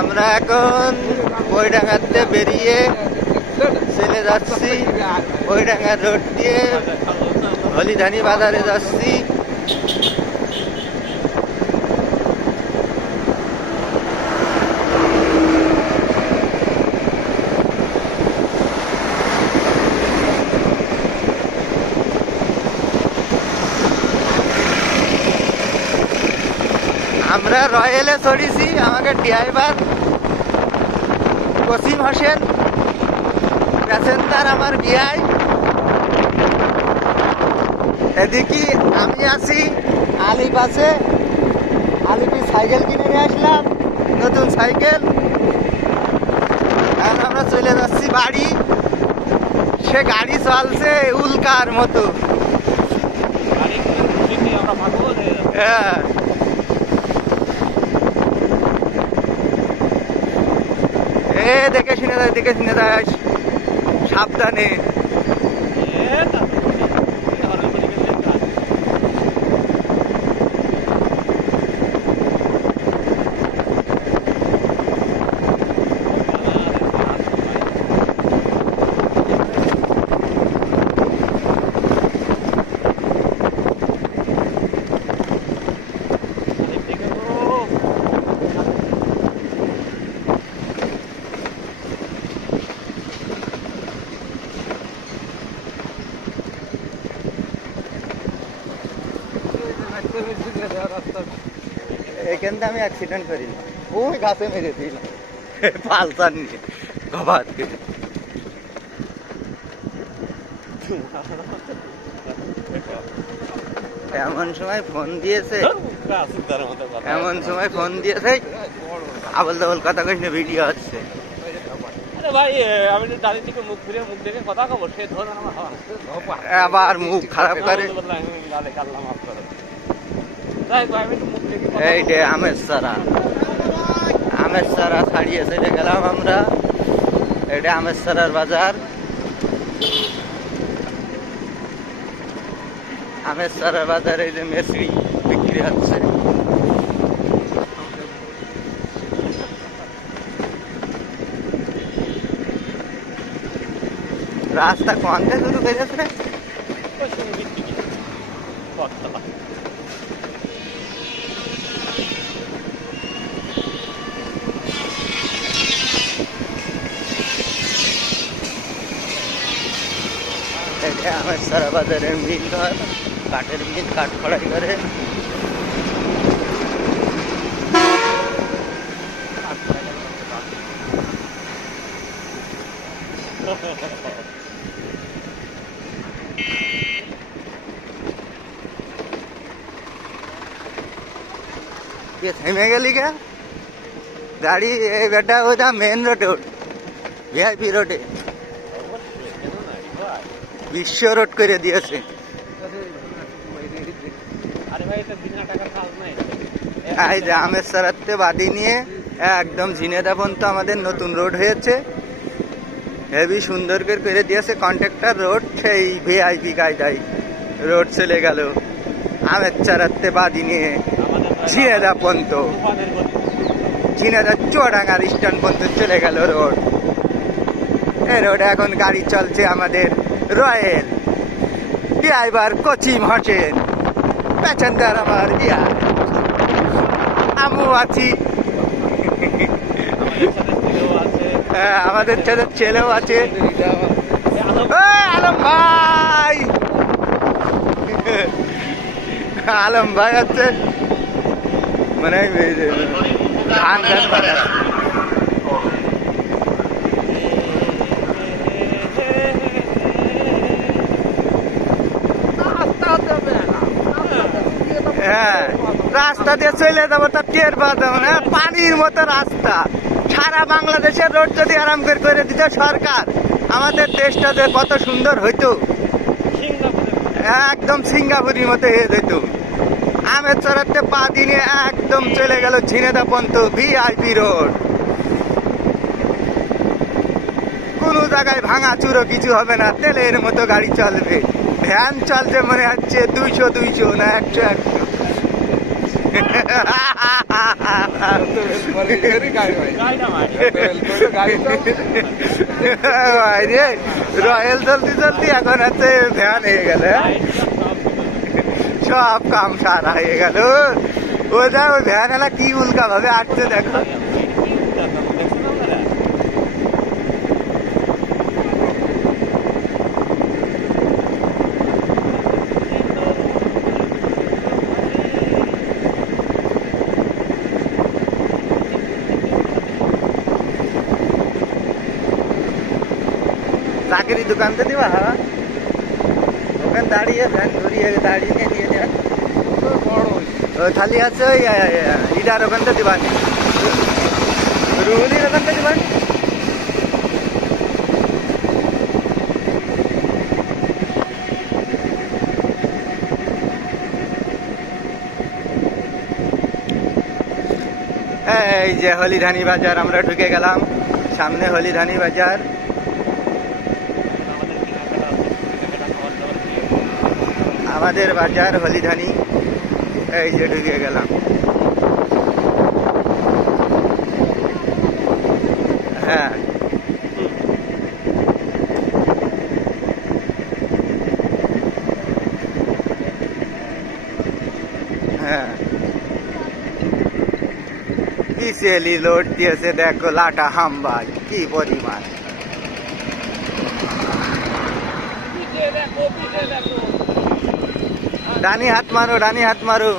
আমরা এখন বইডাঙ্গাতে বেরিয়ে চলে যাচ্ছি। বইডাঙ্গার রোড দিয়ে হলিধানি বাজারে যাচ্ছি। আমরা রয়েলে চড়িছি আমাকে ড্রাইভার কসিম হোসেন প্যাসেঞ্জার আমার বিয়াই এদিকে আমি আছি আলি পাশে আলিপি সাইকেল কিনে নিয়ে আসলাম নতুন সাইকেল। এখন আমরা চলে যাচ্ছি বাড়ি। সে গাড়ি চলছে উল্কার মতো। হ্যাঁ এ দেখে শুনে যায় দেখে শুনে যায় সাবধানে। এখান থেকে আমি অ্যাক্সিডেন্ট করি ওই গাছে মেরে দিলাম পালসার নিয়ে গবাদ এমন সময় ফোন দিয়েছে এমন সময় ফোন দিয়েছে আবল তাবল কথা কইস ভিডিও হচ্ছে ভাই আমি মুখ ফিরে মুখ দেখে কথা কব সে ধর আমার আবার মুখ খারাপ করে এই যে আমের সারা। আমের সারা ছাড়িয়ে সেটে গেলাম আমরা। এটা আমের সারার বাজার। আমের সারার বাজারে এই যে মেসরি বিক্রি হচ্ছে। রাস্তা কোনটা শুরু করেছে? রে ওই সংগীত দিকে। পথতলা। এটা আমার সারা বাজারের মিল ঘর, কাঠের মিল, কাঠ খড়াই করে ये থেমে গেলি কে গাড়ি এই বেটা ওইটা মেন রোডে ভিআইপি রোডে বিশ্ব রোড করে দিয়েছে। এই যে আমের সারাতে বাদি নিয়ে একদম ঝিনেদা পর্যন্ত আমাদের নতুন রোড হয়েছে। হেভি সুন্দর করে করে দিয়েছে কন্ট্রাক্টর রোড সেই ভিআইপি কায়দায় রোড চলে গেল। আমের চারাতে বাদি নিয়ে ঝিনেদা পর্যন্ত। ঝিনেদা চুয়াডাঙ্গার স্ট্যান্ড পর্যন্ত চলে গেল রোড। এই রোডে এখন গাড়ি চলছে আমাদের royal driver Kachim Hossain passenger আমার ইয়া আমু আছি। হ্যাঁ, আমাদের ছেলে ছেলেও আছে। আলম ভাই! আলম ভাই আছে। মানে ধান ধান বানাচ্ছে। হ্যাঁ রাস্তা দিয়ে চলে যাব তা টের যাবে না। পানির মতো রাস্তা। সারা বাংলাদেশের রোড যদি আরাম করে করে দিত সরকার, আমাদের দেশটা যে কত সুন্দর হইতো। একদম সিঙ্গাপুরের মতো হয়ে যেত। আমের চড়াতে পা দিনে একদম চলে গেল ঝিনেদা পন্ত ভিআইপি রোড কোনো জায়গায় ভাঙা চুরো কিছু হবে না, তেলের মতো গাড়ি চলবে। ভ্যান চলছে মনে হচ্ছে দুইশো দুইশো না একশো একশো। রে রয়্যাল জলদি জলদি, এখন হচ্ছে ধ্যান হয়ে গেল? সব কাম সারা হয়ে গেল ও যা ধ্যান এলা কি উল্কা ভাবে আটছে দেখো চাকরি দোকানতে দিবা হ্যাঁ? ওখানে দাঁড়িয়ে ভ্যান ঘুরিয়ে দাঁড়িয়ে নিয়ে নিয়ে খালি আছে, ওই ইটার ওখানটা দিবানি রুহুলির ওখানটা দিবানি এই যে হলিধানি বাজার, আমরা ঢুকে গেলাম। সামনে হলিধানি বাজার। আমাদের বাজার হলিধানি। এই যে ঢুকে গেলাম। হ্যাঁ। হ্যাঁ। বিশেলি লোড দিয়েছে দেখো লাটা হাম্বাই কি পরিমাণ। ডানি হাত মারো ডানি হাত মারো।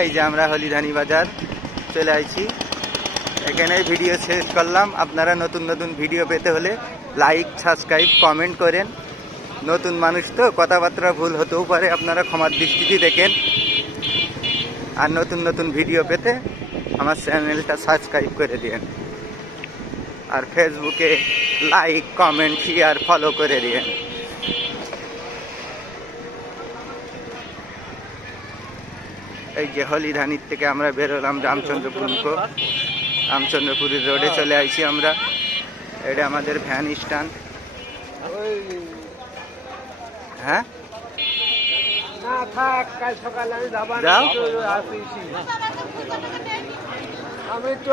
এই যে আমরা হলিধানি বাজার, চলে আইছি। এখানেই ভিডিও শেষ করলাম। আপনারা নতুন নতুন ভিডিও পেতে হলে লাইক সাবস্ক্রাইব কমেন্ট করেন। নতুন মানুষ তো, কথাবার্তা ভুল হতেও পারে, আপনারা ক্ষমার দৃষ্টিতে দেখেন। আর নতুন নতুন ভিডিও পেতে আমার চ্যানেলটা সাবস্ক্রাইব করে দিন আর ফেসবুকে লাইক কমেন্ট শেয়ার ফলো করে দিন এই যে হলিধানির থেকে আমরা বেরোলাম রামচন্দ্রপুর রামচন্দ্রপুরের রোডে চলে আইছি আমরা। এটা আমাদের ভ্যান স্ট্যান্ড হ্যাঁ? আমি তো